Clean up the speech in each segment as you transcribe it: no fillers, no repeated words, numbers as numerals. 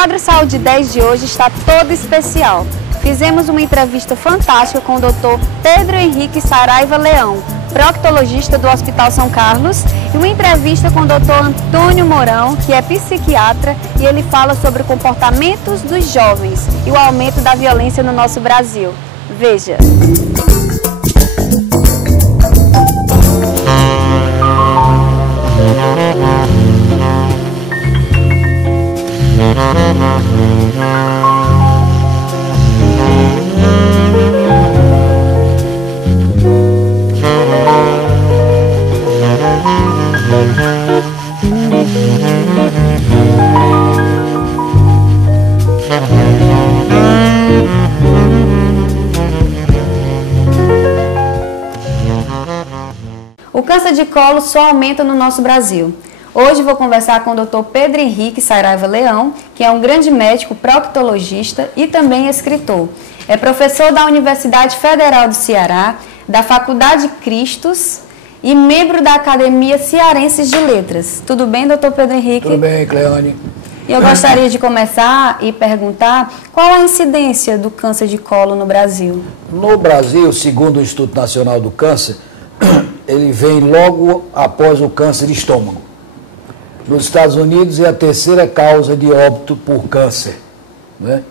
quadro Saúde 10 de hoje está todo especial. Fizemos uma entrevista fantástica com o Dr. Pedro Henrique Saraiva Leão, proctologista do Hospital São Carlos, e uma entrevista com o Dr. Antônio Mourão, que é psiquiatra, e ele fala sobre comportamentos dos jovens e o aumento da violência no nosso Brasil. Veja! O câncer de colo só aumenta no nosso Brasil. Hoje vou conversar com o Dr. Pedro Henrique Saraiva Leão, que é um grande médico proctologista e também escritor. É professor da Universidade Federal do Ceará, da Faculdade Cristos e membro da Academia Cearense de Letras. Tudo bem, Dr. Pedro Henrique? Tudo bem, Cleone. Eu gostaria de começar e perguntar qual a incidência do câncer de colo no Brasil? No Brasil, segundo o Instituto Nacional do Câncer, ele vem logo após o câncer de estômago. Nos Estados Unidos é a terceira causa de óbito por câncer, né?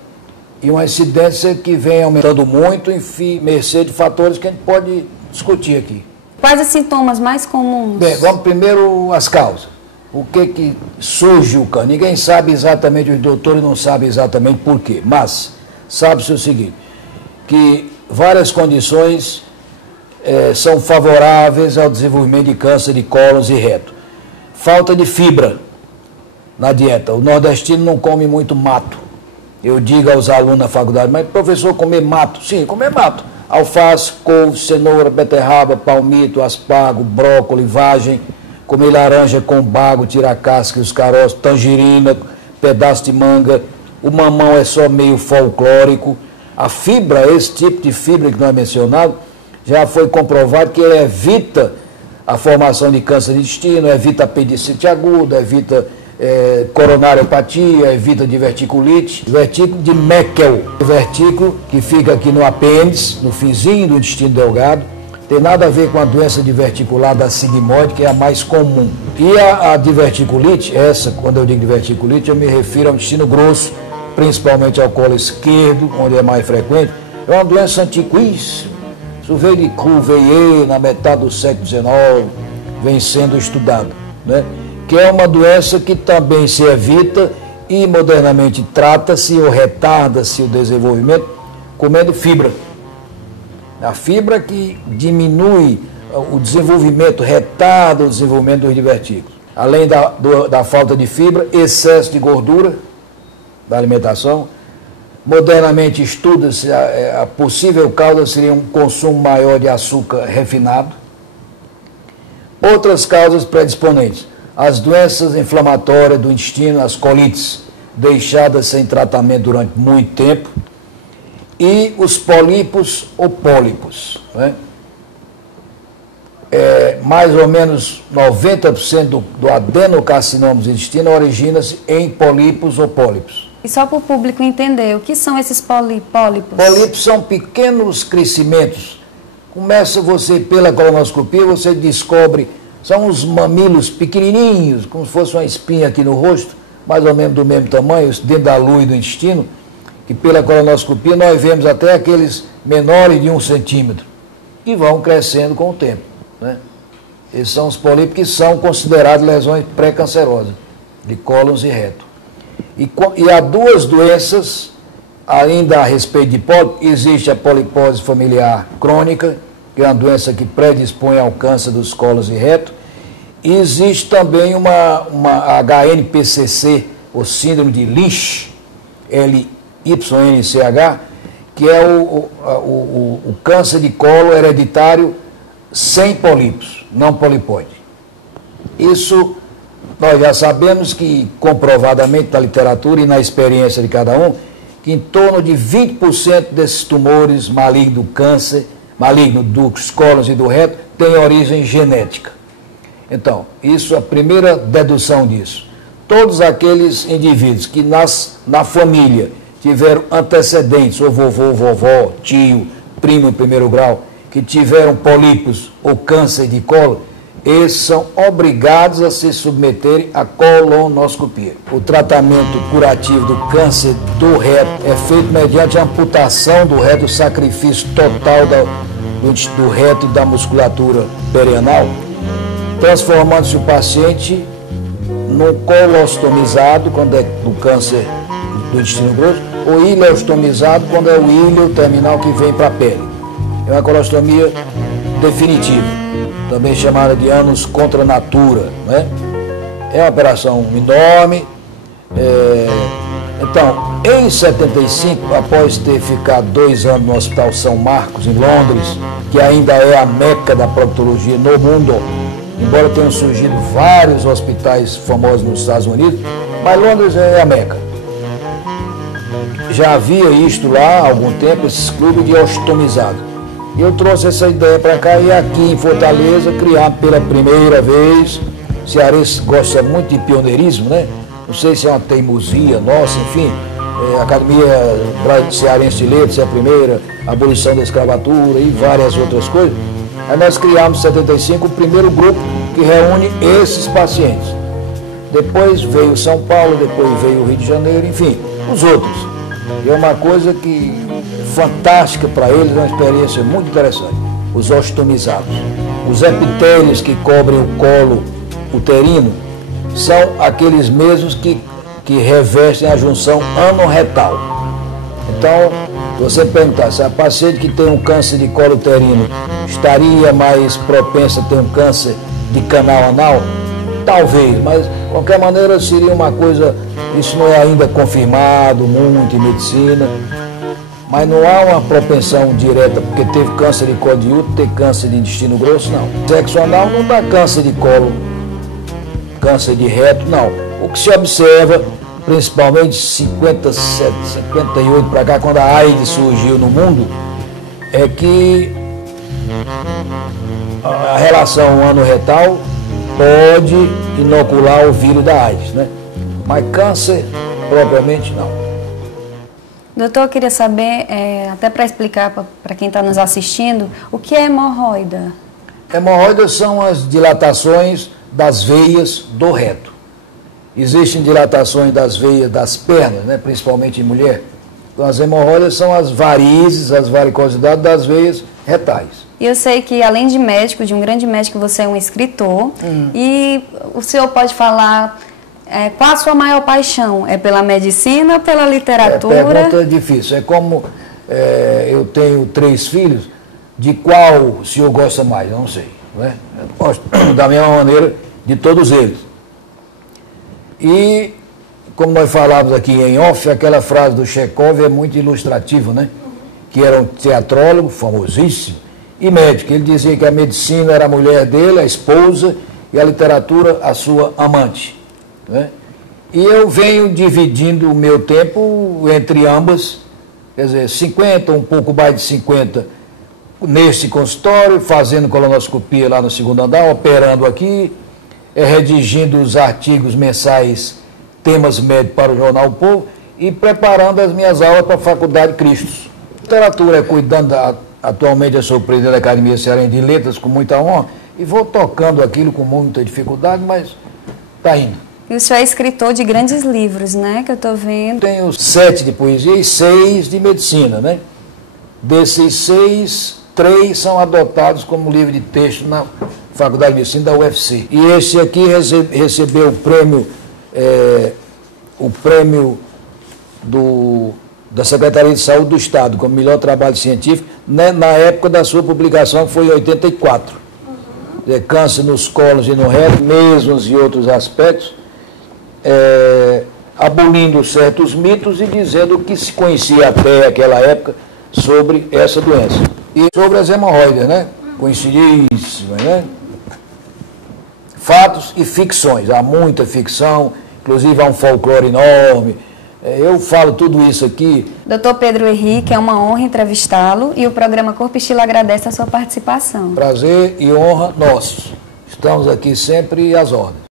E uma incidência que vem aumentando muito em mercê de fatores que a gente pode discutir aqui. Quais os sintomas mais comuns? Bem, vamos primeiro às causas. O que surge o câncer? Ninguém sabe exatamente, os doutores não sabem exatamente por quê, mas sabe-se o seguinte, que várias condições são favoráveis ao desenvolvimento de câncer de cólon e reto. Falta de fibra na dieta. O nordestino não come muito mato. Eu digo aos alunos na faculdade, mas professor, comer mato? Sim, comer mato. Alface, couve, cenoura, beterraba, palmito, aspargo, brócolis, vagem, comer laranja com bago, tira a casca e os caroços, tangerina, pedaço de manga. O mamão é só meio folclórico. A fibra, esse tipo de fibra que não é mencionado, já foi comprovado que ele evita a formação de câncer de intestino, evita apendicite aguda, evita coronariopatia, evita diverticulite, vertículo de Meckel, o vertículo que fica aqui no apêndice, no finzinho do intestino delgado, tem nada a ver com a doença diverticular da sigmoide, que é a mais comum. E a diverticulite, essa, quando eu digo diverticulite, eu me refiro ao intestino grosso, principalmente ao colo esquerdo, onde é mais frequente, é uma doença antiquíssima. Isso veio de Cuvier, na metade do século XIX, vem sendo estudado, né? Que é uma doença que também se evita e modernamente trata-se ou retarda-se o desenvolvimento comendo fibra. A fibra que diminui o desenvolvimento, retarda o desenvolvimento dos divertículos. Além da falta de fibra, excesso de gordura da alimentação. Modernamente estuda-se a possível causa seria um consumo maior de açúcar refinado. Outras causas predisponentes, as doenças inflamatórias do intestino, as colites, deixadas sem tratamento durante muito tempo, e os pólipos ou pólipos, né? Mais ou menos 90% do adenocarcinoma do intestino origina-se em pólipos ou pólipos. E só para o público entender, o que são esses pólipos? Pólipos são pequenos crescimentos. Começa você, pela colonoscopia, você descobre, são uns mamilos pequenininhos, como se fosse uma espinha aqui no rosto, mais ou menos do mesmo tamanho, dentro da lua e do intestino, que pela colonoscopia nós vemos até aqueles menores de 1 centímetro, que vão crescendo com o tempo, né? Esses são os pólipos que são considerados lesões pré-cancerosas, de cólons e reto. E há duas doenças, ainda a respeito de pólipo, existe a polipose familiar crônica, que é uma doença que predispõe ao câncer dos cólons e reto, e existe também uma HNPCC, o síndrome de Lynch, LYNCH, que é o câncer de colo hereditário sem pólipos, não polipóide. Isso nós já sabemos que, comprovadamente na literatura e na experiência de cada um, que em torno de 20% desses tumores malignos do câncer, maligno dos cólons e do reto, tem origem genética. Então, isso é a primeira dedução disso. todos aqueles indivíduos que na família tiveram antecedentes, ou vovô, vovó, tio, primo em primeiro grau, que tiveram pólipos ou câncer de colo, eles são obrigados a se submeterem à colonoscopia. O tratamento curativo do câncer do reto é feito mediante a amputação do reto, o sacrifício total do reto e da musculatura perianal, transformando-se o paciente num colostomizado, quando é do câncer do intestino grosso, ou ileostomizado, quando é o íleo terminal que vem para a pele. É uma colostomia definitiva, também chamada de ânus contra natura, né? É uma operação enorme. Então, em 75, após ter ficado 2 anos no Hospital São Marcos, em Londres, que ainda é a meca da proctologia no mundo, embora tenham surgido vários hospitais famosos nos Estados Unidos, mas Londres é a meca. Já havia isto lá há algum tempo, esses clubes de ostomizados. E eu trouxe essa ideia para cá e aqui em Fortaleza criar pela primeira vez. O cearense gosta muito de pioneirismo, né? Não sei se é uma teimosia nossa, enfim. A Academia Cearense de Letras é a primeira, a abolição da escravatura e várias outras coisas. Aí nós criamos em 75 o primeiro grupo que reúne esses pacientes. Depois veio São Paulo, depois veio o Rio de Janeiro, enfim, os outros. E é uma coisa que fantástica para eles, é uma experiência muito interessante. Os ostomizados. Os epitélios que cobrem o colo uterino são aqueles mesmos que revestem a junção anorretal. Então, se você perguntar se a paciente que tem um câncer de colo uterino estaria mais propensa a ter um câncer de canal anal, talvez, mas de qualquer maneira seria uma coisa, isso não é ainda confirmado muito em medicina, mas não há uma propensão direta, porque teve câncer de colo de útero, ter câncer de intestino grosso, não. Sexo anal não dá câncer de colo, câncer de reto, não. O que se observa, principalmente 57, 58 para cá, quando a AIDS surgiu no mundo, é que a relação ano-retal pode inocular o vírus da AIDS, né? Mas câncer, propriamente, não. Doutor, eu queria saber, até para explicar para quem está nos assistindo, o que é hemorroida? Hemorroidas são as dilatações das veias do reto. Existem dilatações das veias das pernas, né, principalmente em mulher. Então, as hemorroidas são as varizes, as varicosidades das veias retais. E eu sei que, além de médico, de um grande médico, você é um escritor. E o senhor pode falar qual a sua maior paixão? É pela medicina ou pela literatura? Pergunta difícil. É como eu tenho 3 filhos, de qual o senhor gosta mais? Eu não sei. Não é? Eu gosto da mesma maneira de todos eles. E, como nós falávamos aqui em off, aquela frase do Chekhov é muito ilustrativa, né? Que era um teatrólogo famosíssimo e médico. Ele dizia que a medicina era a mulher dele, a esposa, e a literatura a sua amante. Né? E eu venho dividindo o meu tempo entre ambas, quer dizer, 50, um pouco mais de 50 neste consultório, fazendo colonoscopia lá no 2º andar, operando aqui, redigindo os artigos mensais, temas médicos para o jornal O Povo e preparando as minhas aulas para a Faculdade Cristos. Literatura, cuidando, atualmente eu sou presidente da Academia Cearense de Letras com muita honra e vou tocando aquilo com muita dificuldade, mas está indo. E o senhor é escritor de grandes livros, né, que eu estou vendo. Tenho 7 de poesia e 6 de medicina, né? Desses 6, 3 são adotados como livro de texto na Faculdade de Medicina da UFC. E esse aqui recebeu o prêmio da Secretaria de Saúde do Estado, como melhor trabalho científico, né, na época da sua publicação, que foi em 84. Câncer nos colos e no reto, mesmos e outros aspectos, abolindo certos mitos e dizendo o que se conhecia até aquela época sobre essa doença. E sobre as hemorroidas, né? Conhecidíssimas, né? Fatos e ficções. Há muita ficção, inclusive há um folclore enorme. Eu falo tudo isso aqui. Doutor Pedro Henrique, é uma honra entrevistá-lo e o programa Corpo e Estilo agradece a sua participação. Prazer e honra nossos. Estamos aqui sempre às ordens.